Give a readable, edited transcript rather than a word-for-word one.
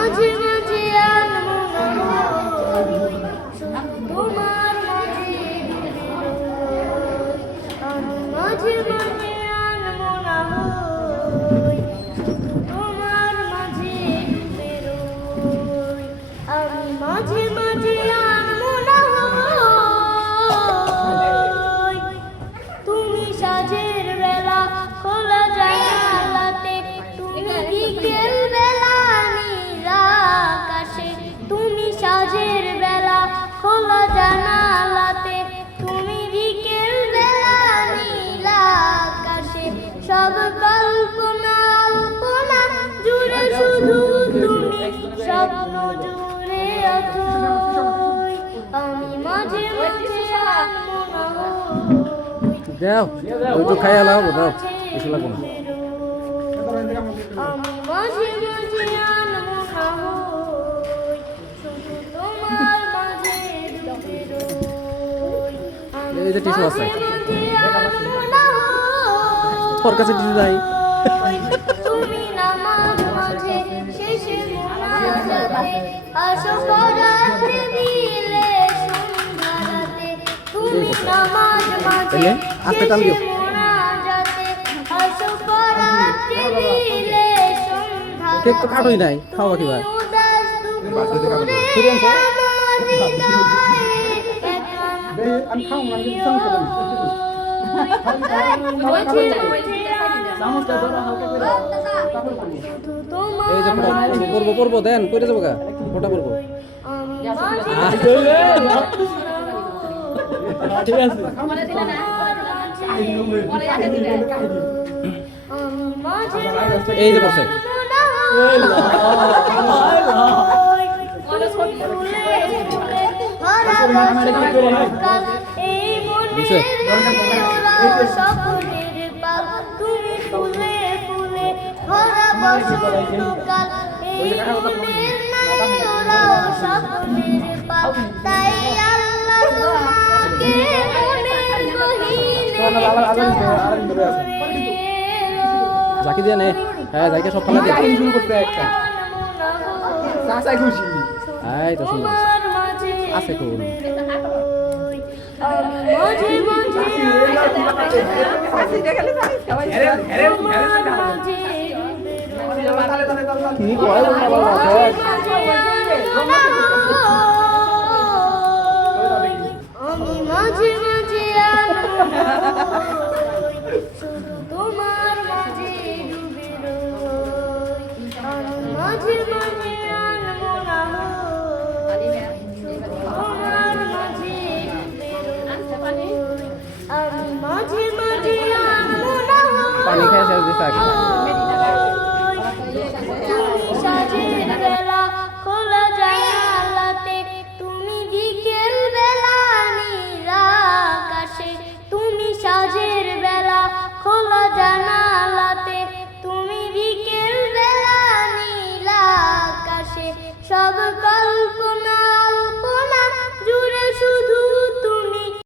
মাঝে মাঝে আনমনা হই, শুধু তোমার মাঝে ডুবে রই। আমি মাঝে মাঝে আনমনা হই, শুধু তোমার মাঝে ডুবে রই। আমি মাঝে মাঝে আনমনা হই, তুমি সাঁঝের বেলা খোলা জানালাতে, তুমি বিকেল বেলা নীল আকাশে। তুমি সাঁঝের বেলা খোলা জানালাতে, তুমি বিকেল বেলা নীল আকাশে। সব কল্পনা আলপনা জুড়ে শুধু তুমি, স্বপ্ন জুড়ে অথই। আমি মাঝে মাঝে আনমনা হই, দাও ওই তো খাইয়া লাও দাও কিছু লাগবে না আমি মাঝে মাঝে আনমনা হই, শুধু তোমার মাঝে ডুবে রই। আমি এই যে টিস্যু আছে। মাঝে মাঝে আনমনা তোর কাছে টিস্যু নাই হই, তুমি নামাজ মাঝে শেষে মোনাজাতে, আসো পরাতে দিলে সন্ধ্যা রাতে। তুমি নামাজ মাঝে এলে, আস্তে টান দিও। শেষে মোনাজাতে, আসো পরাতে দিলে সন্ধ্যা কেক তো রাতে। কাটোই নাই খাওয়া কি ভাই উদাস দুপুরে ঠিক আছে। আমার হৃদয়ে একান্ত আমি খাও না আমি প্রিয়। সঙ্গ করব মাঝে মাঝে চামচটা ধরো হালকা করে তারপর পানি শুধু তোমার এই যে ফোটা মাঝে করবো করবো দেন করে যাবো গা ফোটা করবো আমি মাঝে আহ, ঠিক আছে আমি মাঝে মাঝে এই যে পড়ছে দিছে? স্বপ্নের পাল তুমি ফুলে ফুলে ভরা বসন্তকাল। এই মনের নায়রাও স্বপ্নের পাল, তাই আল্লাহ তোমাকে মনের গহীনে করে জাকি দিয়ে নে হ্যাঁ জাকি সব ফালা দিয়ে কাহিনী শুরু করতে একটা চাচা খুশি এই তো সুন্দর তোমার মাঝে আছে কোন মাঝে মাঝে কি কয় বলা আমি মাঝে মাঝে শুধু তোমার মাঝে ডুবে রই। আমি মাঝে মাঝে আনমনা হই, শুধু তোমার মাঝে ডুবে রই। আমি মাঝে মাঝে আনমনা পানি খেয়ে শেষ দিছে আগে হই,